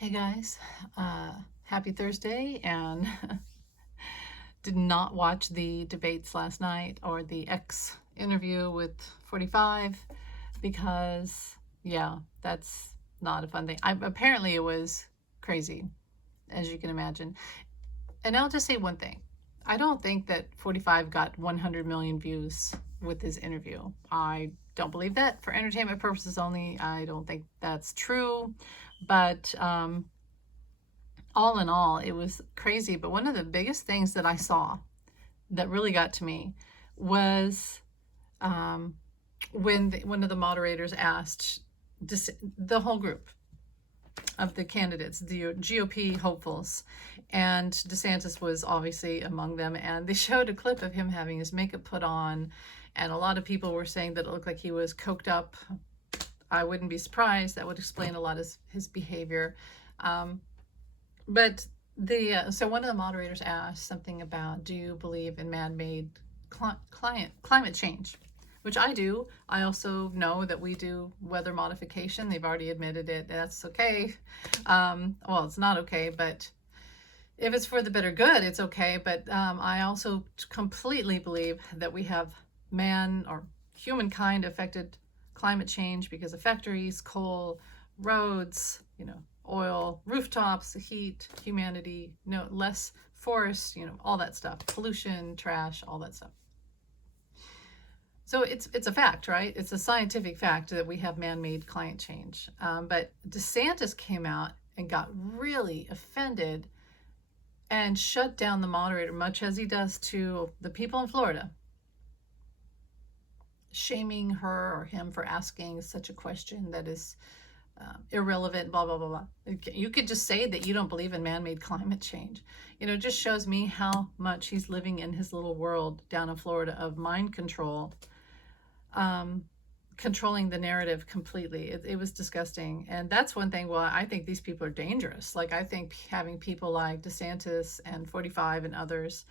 Hey guys, happy Thursday, and did not watch the debates last night or the X interview with 45 because, yeah, that's not a fun thing. Apparently it was crazy, as you can imagine. And I'll just say one thing. I don't think that 45 got 100 million views with his interview. I don't believe that. For entertainment purposes only, I don't think that's true. But all in all, it was crazy. But one of the biggest things that I saw that really got to me was um, when one of the moderators asked the whole group of the candidates, the GOP hopefuls, and DeSantis was obviously among them. And they showed a clip of him having his makeup put on, and a lot of people were saying that it looked like he was coked up. I wouldn't be surprised. That would explain a lot of his behavior. But so one of the moderators asked something about, do you believe in man-made climate change? Which I do. I also know that we do weather modification. They've already admitted it. That's okay. Well, it's not okay, but if it's for the better good, it's okay. But I also completely believe that we have man or humankind affected climate change because of factories, coal, roads, oil, rooftops, heat, humanity, less forests, all that stuff, pollution, trash, all that stuff. So it's a fact, right? It's a scientific fact that we have man-made climate change. But DeSantis came out and got really offended and shut down the moderator, much as he does to the people in Florida, shaming her or him for asking such a question that is irrelevant, blah, blah, blah, blah. You could just say that you don't believe in man-made climate change. It just shows me how much he's living in his little world down in Florida of mind control, controlling the narrative completely. It was disgusting. And that's one thing. Well, I think these people are dangerous. Like, I think having people like DeSantis and 45 and others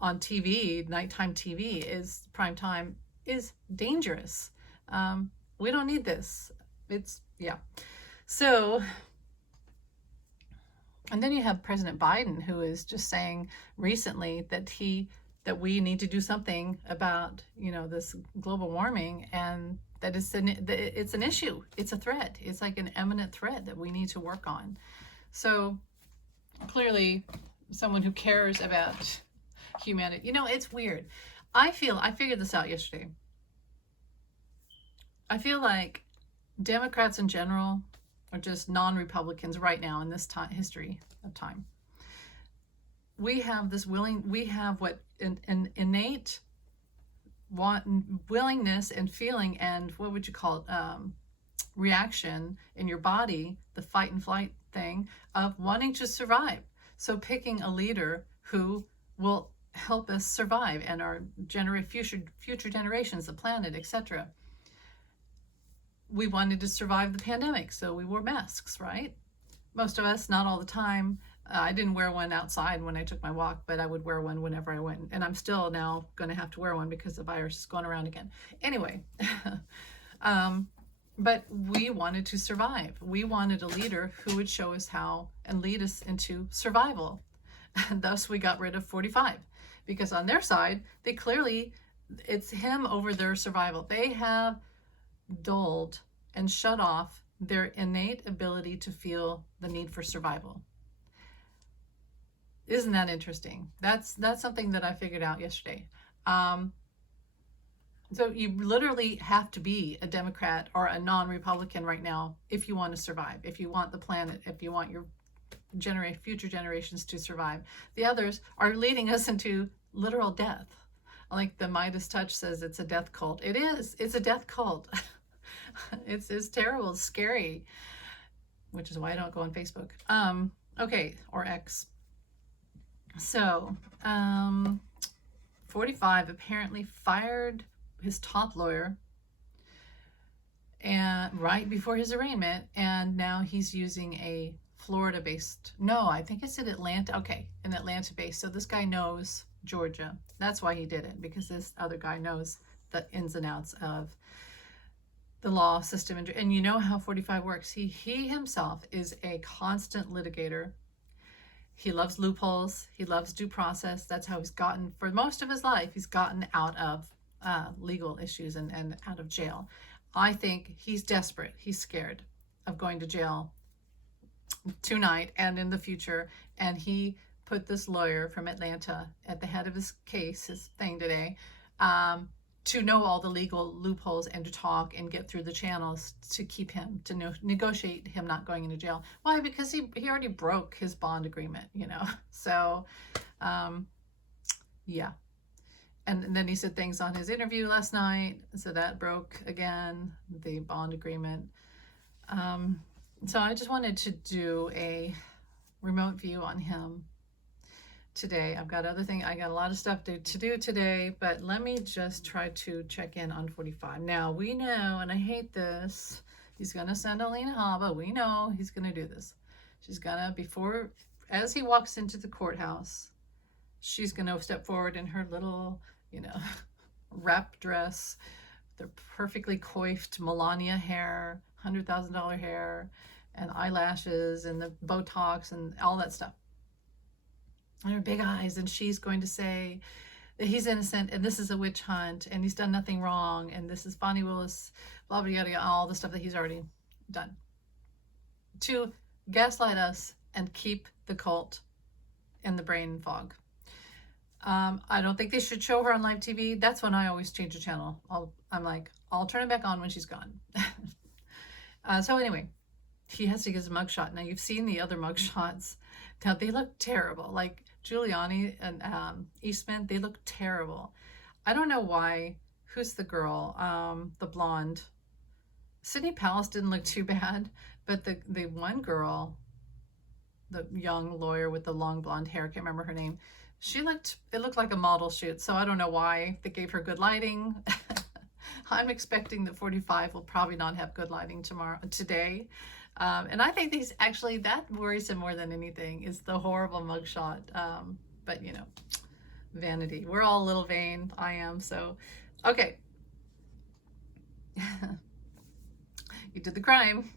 on TV, nighttime TV, is prime time, is dangerous. We don't need this. Yeah. So, and then you have President Biden, who is just saying recently that we need to do something about, this global warming, and that it's an issue. It's a threat. It's like an imminent threat that we need to work on. So clearly someone who cares about humanity. It's weird. I figured this out yesterday. I feel like Democrats in general are just non-Republicans right now in this history of time. We have what an innate willingness and feeling, and what would you call it, reaction in your body, the fight and flight thing of wanting to survive. So picking a leader who will help us survive and our future generations, the planet, etc. We wanted to survive the pandemic, so we wore masks, right? Most of us, not all the time. I didn't wear one outside when I took my walk, but I would wear one whenever I went. And I'm still now going to have to wear one because the virus is going around again. Anyway, but we wanted to survive. We wanted a leader who would show us how and lead us into survival. And thus we got rid of 45, because on their side, it's him over their survival. They have dulled and shut off their innate ability to feel the need for survival. Isn't that interesting? That's something that I figured out yesterday. So you literally have to be a Democrat or a non-Republican right now if you want to survive, if you want the planet, if you want your future generations to survive. The others are leading us into literal death. Like the Midas Touch says, it's a death cult. It is. It's a death cult. It's terrible. It's scary, which is why I don't go on Facebook. Okay, or X. So, 45 apparently fired his top lawyer and right before his arraignment, and now he's using a Florida-based, no, I think it's in Atlanta. Okay, an Atlanta-based. So this guy knows Georgia. That's why he did it, because this other guy knows the ins and outs of the law system. And you know how 45 works. He himself is a constant litigator. He loves loopholes. He loves due process. That's how he's gotten, for most of his life, he's gotten out of legal issues and out of jail. I think he's desperate. He's scared of going to jail tonight and in the future. And he put this lawyer from Atlanta at the head of his case, his thing today, to know all the legal loopholes and to talk and get through the channels to keep him, to negotiate him not going into jail. Why? Because he already broke his bond agreement, you know. So, yeah. And then he said things on his interview last night, so that broke again the bond agreement. So I just wanted to do a remote view on him today. I've got I got a lot of stuff to do today, but let me just try to check in on 45. Now we know, and I hate this, he's gonna send Alina Habba. We know he's gonna do this. She's gonna, as he walks into the courthouse, she's gonna step forward in her little, you know, wrap dress, the perfectly coiffed Melania hair, $100,000 hair, and eyelashes, and the Botox, and all that stuff. And her big eyes, and she's going to say that he's innocent, and this is a witch hunt, and he's done nothing wrong, and this is Fani Willis, blah, blah, blah, all the stuff that he's already done. To gaslight us and keep the cult in the brain fog. I don't think they should show her on live TV. That's when I always change the channel. I'm like, I'll turn it back on when she's gone. So anyway, he has to get his mugshot. Now you've seen the other mugshots. Now they look terrible. Like Giuliani and Eastman, they look terrible. I don't know why. Who's the girl? The blonde. Sydney Palace didn't look too bad, but the one girl, the young lawyer with the long blonde hair, can't remember her name. It looked like a model shoot, so I don't know why they gave her good lighting. I'm expecting that 45 will probably not have good lighting today. And I think that worries him more than anything is the horrible mugshot. But you know, vanity. We're all a little vain. I am. So, okay. You did the crime.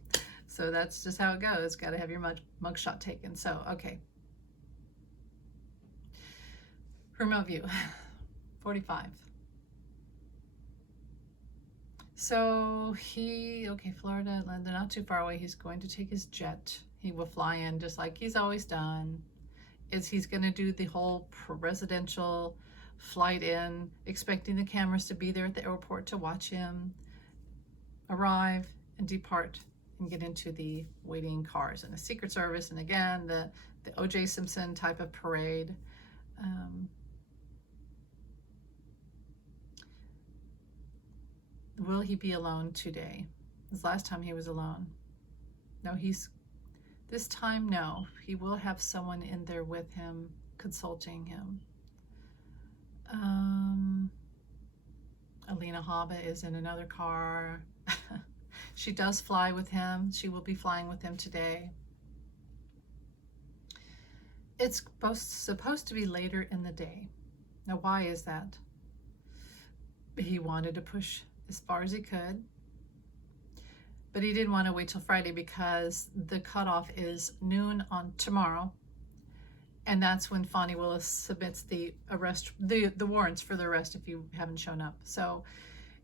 So that's just how it goes. Got to have your mugshot taken. So, okay. Remote view. 45. So Florida, they're not too far away. He's going to take his jet. He will fly in just like he's always done. He's going to do the whole presidential flight in, expecting the cameras to be there at the airport to watch him arrive and depart and get into the waiting cars and the Secret Service. And again, the O.J. Simpson type of parade. Will he be alone today? This last time he was alone. No, this time, no. He will have someone in there with him, consulting him. Alina Habba is in another car. She does fly with him. She will be flying with him today. It's supposed to be later in the day. Now, why is that? He wanted to push as far as he could, but he didn't want to wait till Friday because the cutoff is noon on tomorrow, and that's when Fani Willis submits the warrants for the arrest if you haven't shown up. So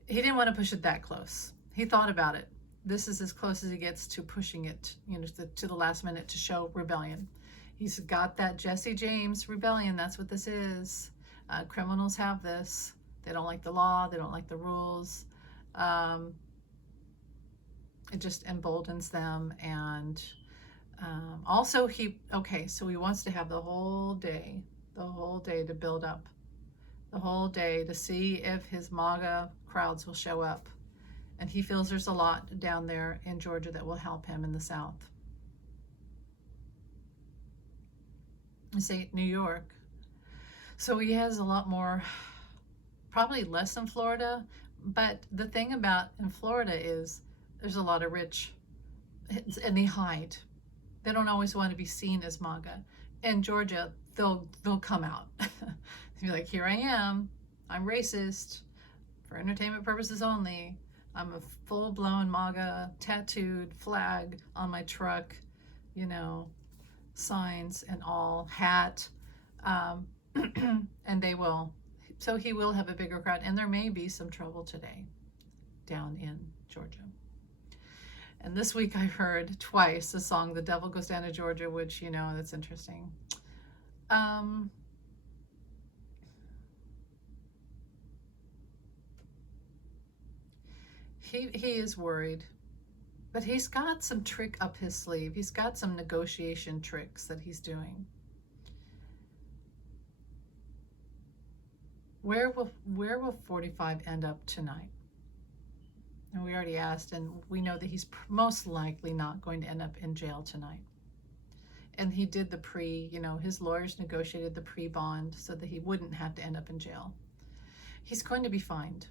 he didn't want to push it that close. He thought about it. This is as close as he gets to pushing it, you know, to the last minute to show rebellion. He's got that Jesse James rebellion. That's what this is. Criminals have this. They don't like the law. They don't like the rules. It just emboldens them. And also so he wants to have the whole day to build up, the whole day to see if his MAGA crowds will show up. And he feels there's a lot down there in Georgia that will help him in the South. Say New York. So he has a lot more, probably less than Florida. But the thing about in Florida is there's a lot of rich, and they hide. They don't always want to be seen as MAGA. In Georgia, they'll come out. They'll be like, here I am. I'm racist for entertainment purposes only. I'm a full-blown MAGA, tattooed flag on my truck, you know, signs and all, hat, and they will. So he will have a bigger crowd, and there may be some trouble today down in Georgia. And this week I heard twice the song "The Devil Goes Down to Georgia," which, you know, that's interesting. He is worried, but he's got some trick up his sleeve. He's got some negotiation tricks that he's doing. Where will 45 end up tonight? And we already asked, and we know that he's most likely not going to end up in jail tonight. And he did the you know, his lawyers negotiated the pre-bond so that he wouldn't have to end up in jail. He's going to be fined.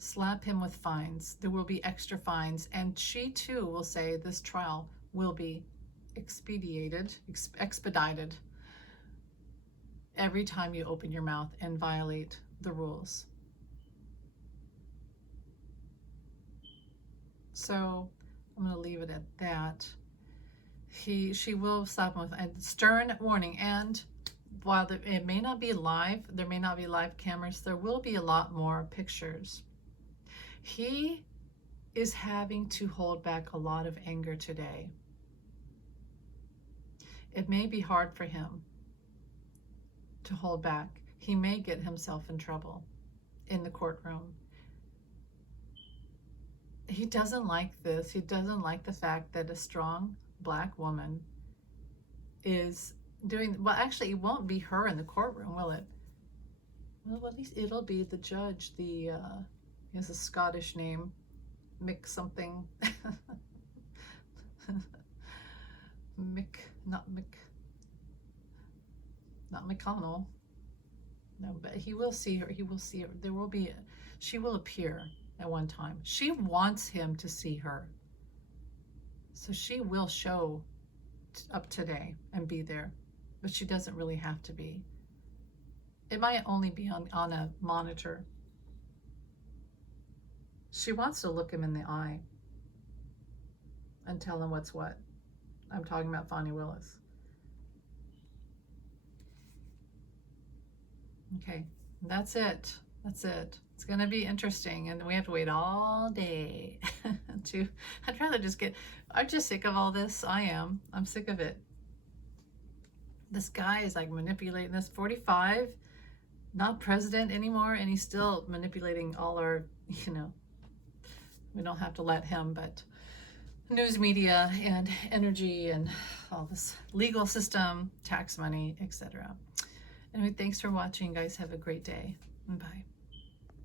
Slap him with fines. There will be extra fines. And she too will say this trial will be expedited every time you open your mouth and violate the rules. So I'm going to leave it at that. She will slap him with a stern warning. And while it may not be live, there may not be live cameras, there will be a lot more pictures. He is having to hold back a lot of anger today. It may be hard for him to hold back. He may get himself in trouble in the courtroom. He doesn't like this. He doesn't like the fact that a strong Black woman is doing, well, actually, it won't be her in the courtroom, will it? Well, at least it'll be the judge. He has a Scottish name, Mick something. Not McConnell. No, but he will see her. He will see her. She will appear at one time. She wants him to see her. So she will show up today and be there, but she doesn't really have to be. It might only be on a monitor. She wants to look him in the eye and tell him what's what. I'm talking about Fani Willis. Okay, that's it. That's it. It's going to be interesting, and we have to wait all day I'm just sick of all this. I am. I'm sick of it. This guy is like manipulating this 45, not president anymore, and he's still manipulating all our, you know, we don't have to let him, but news media and energy and all this legal system, tax money, etc. Anyway, thanks for watching, guys. Have a great day. Bye.